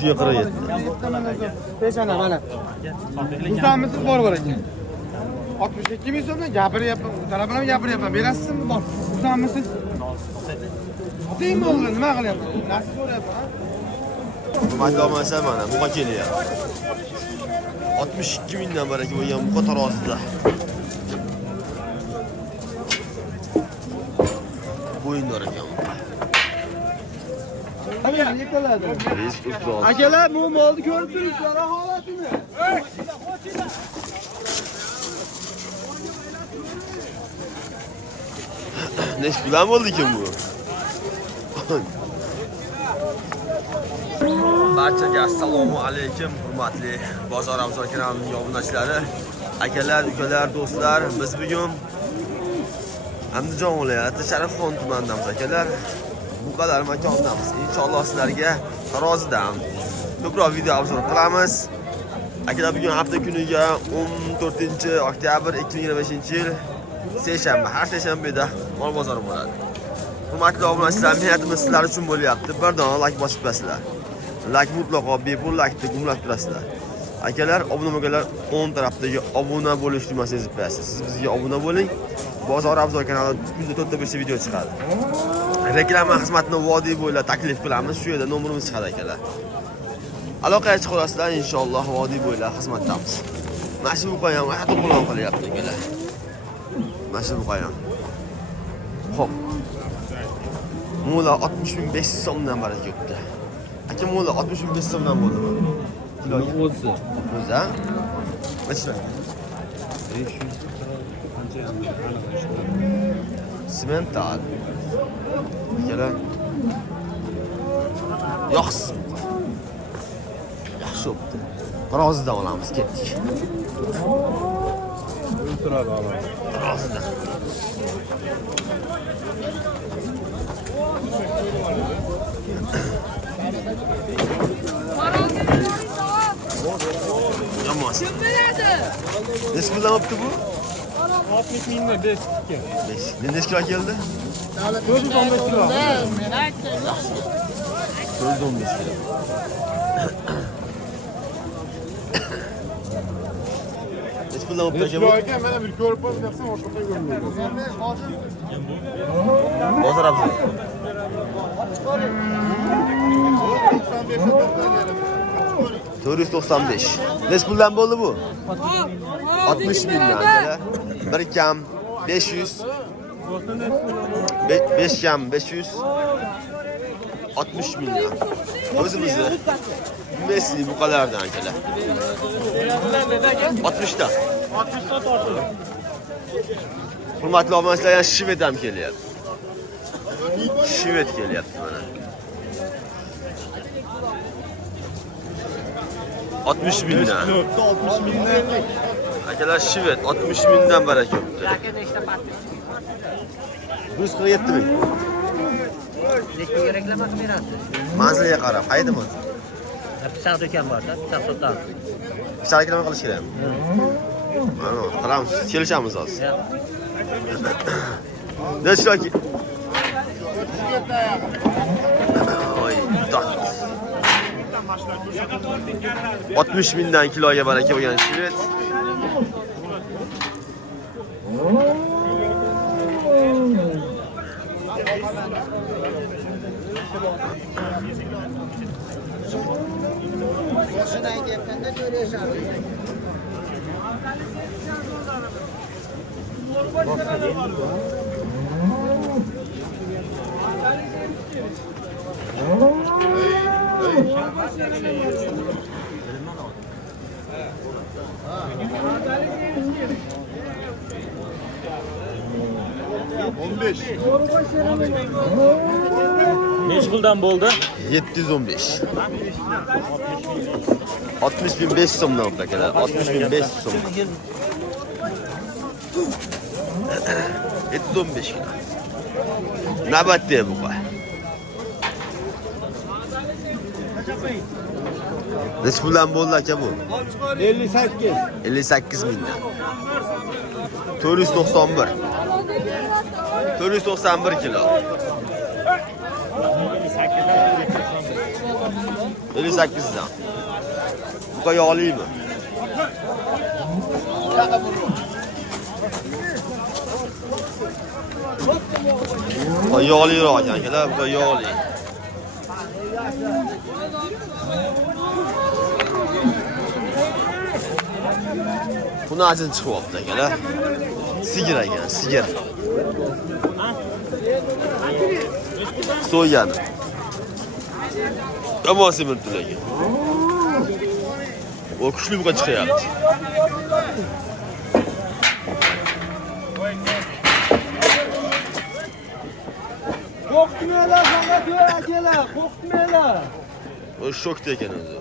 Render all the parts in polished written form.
247. Peshana mana. Uzamisiz bor ekan. 62 ming so'mdan gapiryapman. Talab bilan gapiryapman. Berasizmi bor? Uzamisiz? Teng bo'ldi, nima qilyapman? Nasib so'rayapman. Hurmatli omonlar, mana buqa kelyapti. 62 mingdan baraka bo'lgan buqa tarozida. Bo'yindor ekan. Akalar, bu molni ko'rib turibsizlar, holatini. Nesh bilan bo'ldi-kim bu? Barchaga assalomu alaykum, hurmatli Bozor Abzor kanalining obunachilari, akalar, ukalar, do'stlar. Biz bugun Andijon viloyati Sharifxon tumanidamiz, akalar. Bu qadar makondamiz. Inshaalloh sizlarga tarozidan ko'proq video obzor qilamiz. Akalar, bugun hafta kuniga 14-oktyabr 2025-yil seshanba, har seshanbada mol bozori bo'ladi. Hurmatli obunachilar, mehnatimiz sizlar uchun bo'lyapti. Bir dona like bosib qo'yasizlar. Like mutlaqo bepul, like gumlab turasizlar. Akalar, obuna bo'lganlar 10 tarafdagi obuna bo'lish tugmasini bosib qo'yasiz. Siz bizga obuna bo'ling. Bozor Abzor kanalida kunda 4 ta 5 ta video chiqadi. Reklama xizmatini vodiy bo'ylab taklif qilamiz. Shu yerda nomerimiz chiqadi, akalar. Aloqaga chiqib olasizlar, inshaalloh vodiy bo'ylab xizmatdamiz. Mana shu qo'yam, ha to'polon qilyapti, akalar. Mana shu qo'yam. Xo'p. Mo'la 60.500 so'mdan baraka ketdi. Aka, mo'la 60.500 so'mdan bo'ldimi? Kiloga. O'zi. O'zi, ha? Nechta? 500 qancha aniq. Simental. Akalar. Yo'qsiz. Yaxshi bo'pti. Tarozidan olamiz, ketdik. O'tiradi olamiz. Tarozidan. Yomon. Necha puldan olibdi bu? 60 mingdan 5 tikka. 5. Necha kilo keldi? 415 kilo. 415 kilo. Necha puldan olibdi aka bu? Aka, mana bir ko'rib qo'ysam, o'shaqa ko'rinadi. Bozor Abzor. 495. Necha puldan bo'ldi bu? 60 mingdan akalar. Bir kam 500. 5 kam 500. 60 mingdan. O'zimizni Messi bu qadardan akalar. 60 ta. 60 ta tortdi. Hurmatli obunachilar, yana Shivet ham kelyapti. Shivet kelyapti mana. 60 mingdan. 60 mingdan. Akalar, Shivet 60 mingdan baraka bo'ldi. 147 ming. Lekin reklama berasiz. Manziliga qarab, haydimi? Pisaq do'kon bor-da, pisaq sotamiz. Pisaq reklama qilish kerakmi? Mana, qilamiz, kelishamiz hozir. Necha yoki? Oy, tot. 60 mingdan kiloga baraka bo'lgan Shivet. Necha puldan bo'ldi? 715. 60.500 so'mdan oldi akalar. 60.500 so'm. 715 kilo. Navbatda bu qo'y. Necha puldan bo'ldi aka bu? 58. 58 mingdan. 491. 491 kilo. 58'dan. Bu yağlıymi? Bu yağlıroq ekan akalar, bu yağlı. Buni ajin chiqyapti akalar. Sigir ekan, sigir. So'ygani. Yomon semirdi ekan. O kuchli buqa chiqyapti. Qo'rqitmanglar, san'atga akalar, qo'rqitmanglar. O shokda ekan o'zi.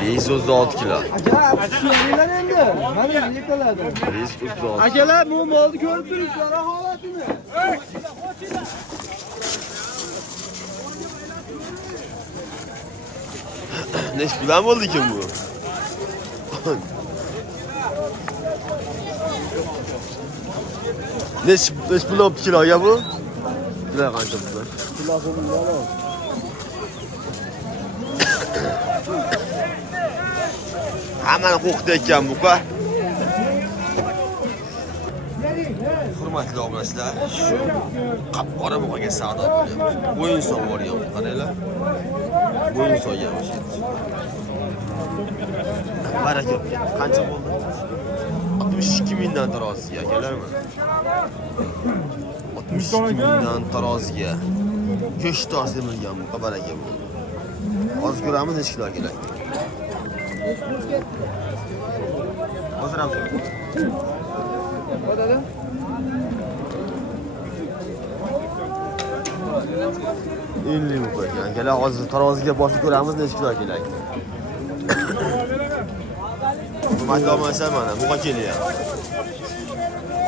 Reis 36 kilo. Aka, tushuninglar endi. Mana yetoladi. Reis 36. Akalar, bu molni ko'rib turibsizlar, holatini. Neç bilen oldu ki bu? Neç bilen kilo ya bu? Kilo kanka bu. Hemen koktu ekan bu ka. Hurmatli obunachilar, shu qop-qora buqaga savdo bo'lyapti. O'yin so'rayapti, qaranglar. O'yin so'rayapti. Baraka. Qancha bo'ldi? 62 mingdan taroziga akalarmi? 62 mingdan taroziga. Go'shtdor semirgan bu baraka bo'ldi. Hozir ko'ramiz necha kilo kerak. Hozir ham Odada? elli bu qo'ygan. Kelar hozir taroziga bosib ko'ramiz necha kilo kerak. Hurmatli obunachilar, mana buqa kelyapti.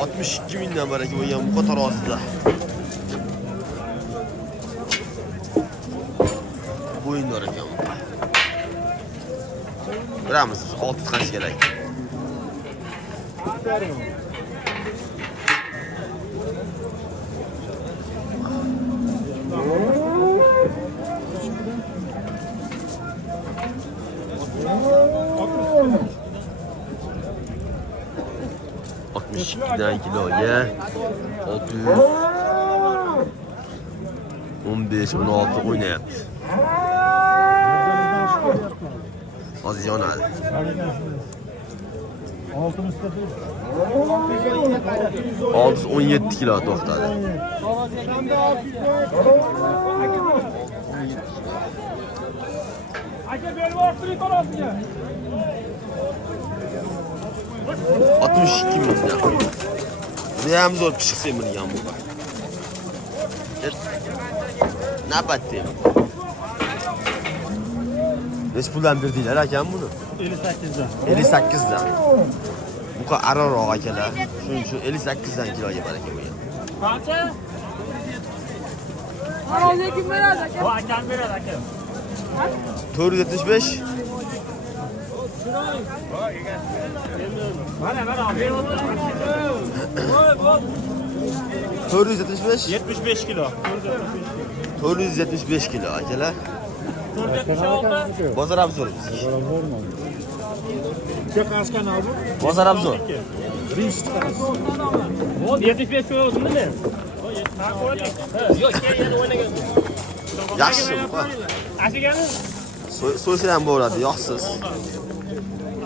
62 mingdan baraka bo'lgan buqa tarozida. Bo'yindor ekan bu. Ko'ramiz 6 qancha kerak. Dan kiloga 615-16 o'ynayapti. Hozir yonadi. 617 kilo to'xtadi. Aka berib orttirib qolasiga. 62 mingdan. Bu ham zo'r pishiq semirgan bu. Navbat deyman. Necha puldan berdinglar akam buni? 58dan. 58dan. Bu araroq akalar. Shuning uchun 58 dan kiloga baraka bo'lgan. Qancha? Taroziga kim beradi aka? Bu akam beradi aka. 475. Mana abi. 475. 75 kilo. 475 kilo akalar. 476. Bozor obzor. Çakaskan abi. Bozor obzor. 75 kilo olsun değil mi? Yok, gel oynagan. Yaxshi bu. Asigani? So'ysa ham bo'ladi, yoqsiz.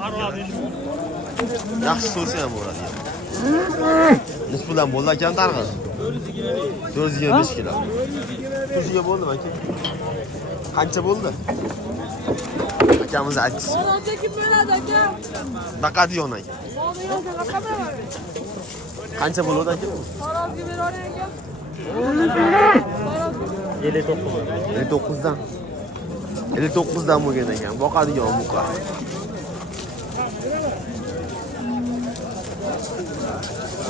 Arvadi. Yaxshi so'ysa ham bo'ladi. Necha puldan bo'ldi akam targ'iz? 425 kilo. Turjiga bo'ldimi aka? Qancha bo'ldi? Akamiz aytdi. Taroziga kim beradi aka? Daqadi yon aka. Molni yozga raqam beradi. Qancha bo'ladi aka? Taroziga beravering aka. 59dan. 59dan bo'lgan ekan. Boqadigan buqa.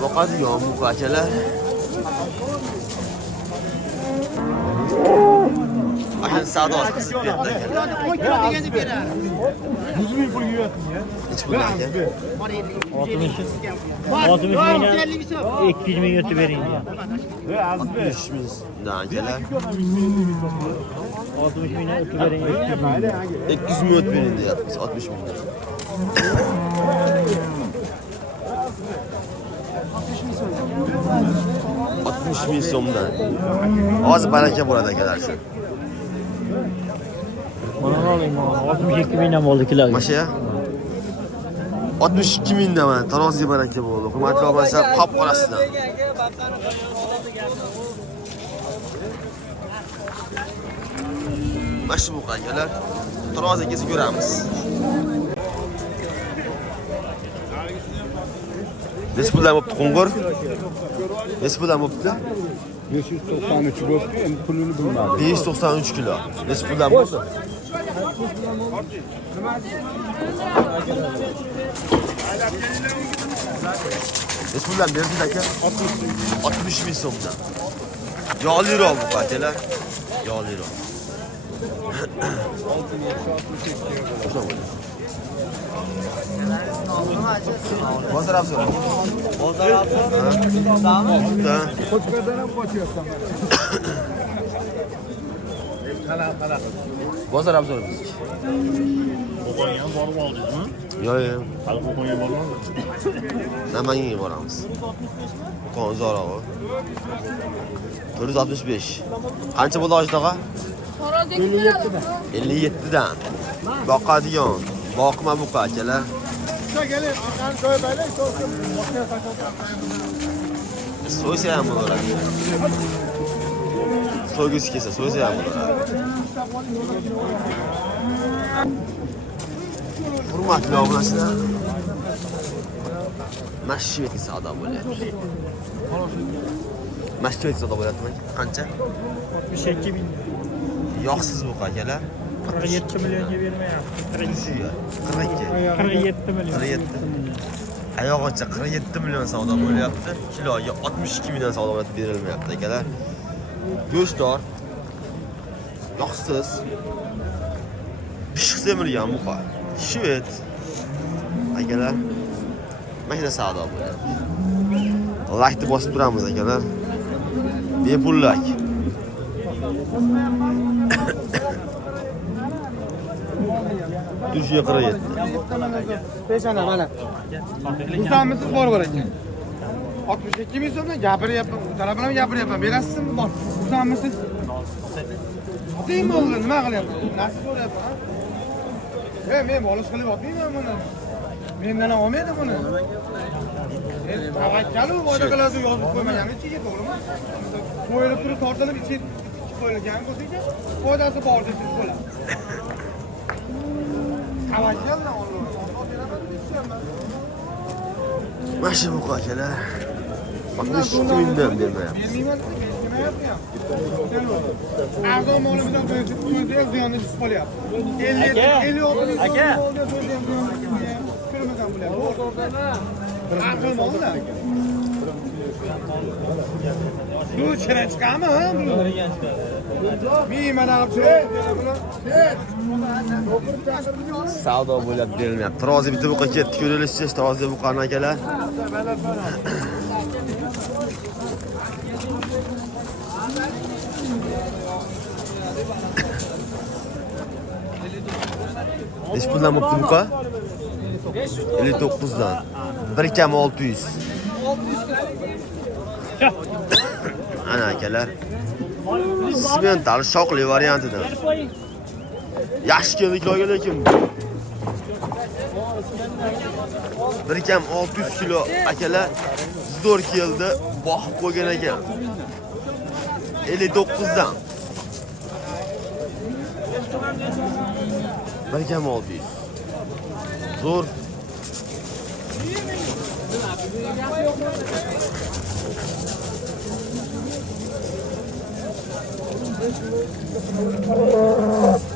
Boqadigan buqa akalar. Akan savdo qilib berdi akalar. 100 ming pul yeyapti ya. Nechi puldan aka? 60 mingdan 200 ming yutib bering diyor. 60 mingdan akalar. 60 mingdan yutib bering. 200 ming yutib bering deyapmiz 60 mingdan. 60 ming so'mdan. Hozir baraka bo'ladi akalar shu. Mana oling, 62 mingdan bo'ldi kiloga. Mana shu 62 mingdan mana taroziga baraka bo'ldi. Hurmatli obunachilar, qop qorasidan. Mana shu buqa akalar. Taroziga kesib ko'ramiz. Nechi puldan bo'pti qo'ng'ir? Nechi puldan bo'pti? 593 bo'libdi, endi pulini bilmadim. 593 kilo. Nechi puldan bo'ldi? Nechi puldan berdingiz aka? 60 ming so'mdan. Yog'liroq bu akalar. Yog'liroq. Bozor abzor. Bozor abzor. Da. Qo'chqardan ham qochyapsan. Bozor abzor biz. Qo'qonga ham borib oldingizmi? Yo'q, yo'q. Hali Qo'qonga bormadingiz. Namanganga boramiz. Qo'qon uzorog'i. 465. Qancha bo'ldi Ojid og'a? Taroziga kim beradi? 57 dan. Boqadigan. Boqma buqa akalar. Keling, orqani qo'yib aylang, So'ysa ham bo'laveradi. So'ygisi kelsa so'ysa ham bo'laveradi. Hurmatli obunachilar. Mashshvet savdo bo'lyapti. Mashshvet savdo bo'lyaptimi? Qancha? 62 ming. Yog'siz buqa akalar. 47 millionga bermayapti. 42. 42. 47 million. 47. Ayog'icha 47 million savdo bo'lyapti. Kiloga 62 million savdo bo'lyapti, berilmayapti akalar. Go'shtdor. Yog'siz. Pishiq semirgan buqa. Shvet. Akalar. Mana savdo bo'lyapti. Laykni bosib turamiz akalar. Bepullak. Tushga 47. Peshana mana. Buzamisiz bor ekan. 62 ming so'mdan gapiryapman. Talab bilan gapiryapman. Berasizmi? Bor. Buzamisiz. Soting bo'ldi, nima qilyapman? Nasib so'rayapman. Men bolish qilib otmayman buni. Mendan olmaydi buni. Tavakkalu boyda qilasiz yozib qo'ymaganicha to'g'rimi? Qo'yilib turib tortilib ichi qo'yilgan bo'lsa-chi, foydasi bor desiz bo'ladi. Tavakkal olib. Mana shu buqa akalar. 62 mingdan bermayapti. Bermayman, bermayapti ham. Arzon molimizdan qo'ysa ziyonni tushib qolyapti. 56 ming aka. Firmadan bo'lyapti. Aql mollar. Bu chira chiqami, ha? Mana Savdo bo'lyapti, berilmayapti. Tarozi bitta buqa ketdi, ko'rilishicha tarozi buqani akalar. Nechi puldan bo'pti buqa? 59 dan. 1 kam 600. Ana akalar. Simental shoqli variantidan. Yaxshi keldi kiloga lekin. 1 kam 600 kilo akalar zo'r keldi, boqib qo'ygan ekan. 59 dan. 1 kam 600. Zo'r.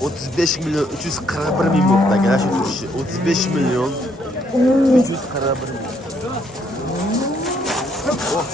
$35 milyon 341 ming bo'ldi akalar shu turishi. 35 milyon 341 ming. Oh.